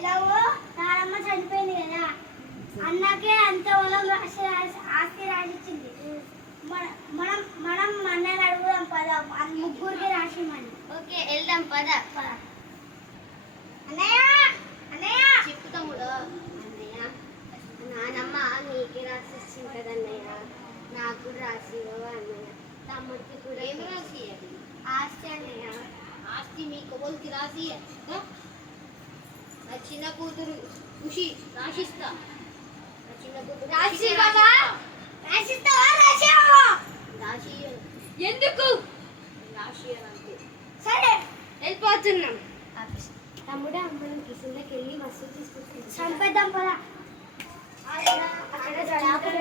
ఎలాగో నానమ్మ చనిపోయింది కదా, అన్నకే అంత పొలం రాసి ఆస్తి రాసిచ్చింది. మనం మనం అన్నని అడుగుదాం పద, ముగ్గురికి రాసిమని. ఓకే వెళ్దాం పద. అన్నయ్య అన్నయ్య చెప్పు తమ్ముడు. అన్నయ్య నానమ్మ నీకే రాసిచ్చింది కదన్నయ్య, నాకు కూడా రాసి అన్నయ్య. తమ్ముడికి కూడా ఏమి రాసి? ఆస్తి అన్నయ్య. ఆస్తి మీ కొవ్వొలికి రాసి నా చిన్న కూతురు ఖుషి రాసిస్తా. నా చిన్న కూతురు రాసి ఎందుకు రాసి అంతే. సరే వెళ్ళిపోతున్నాం. తమ్ముడు మనం కిచెన్లోకి వెళ్ళి వస్తువులు తీసుకుంటాం. చంపేద్దాం పదా. అక్కడ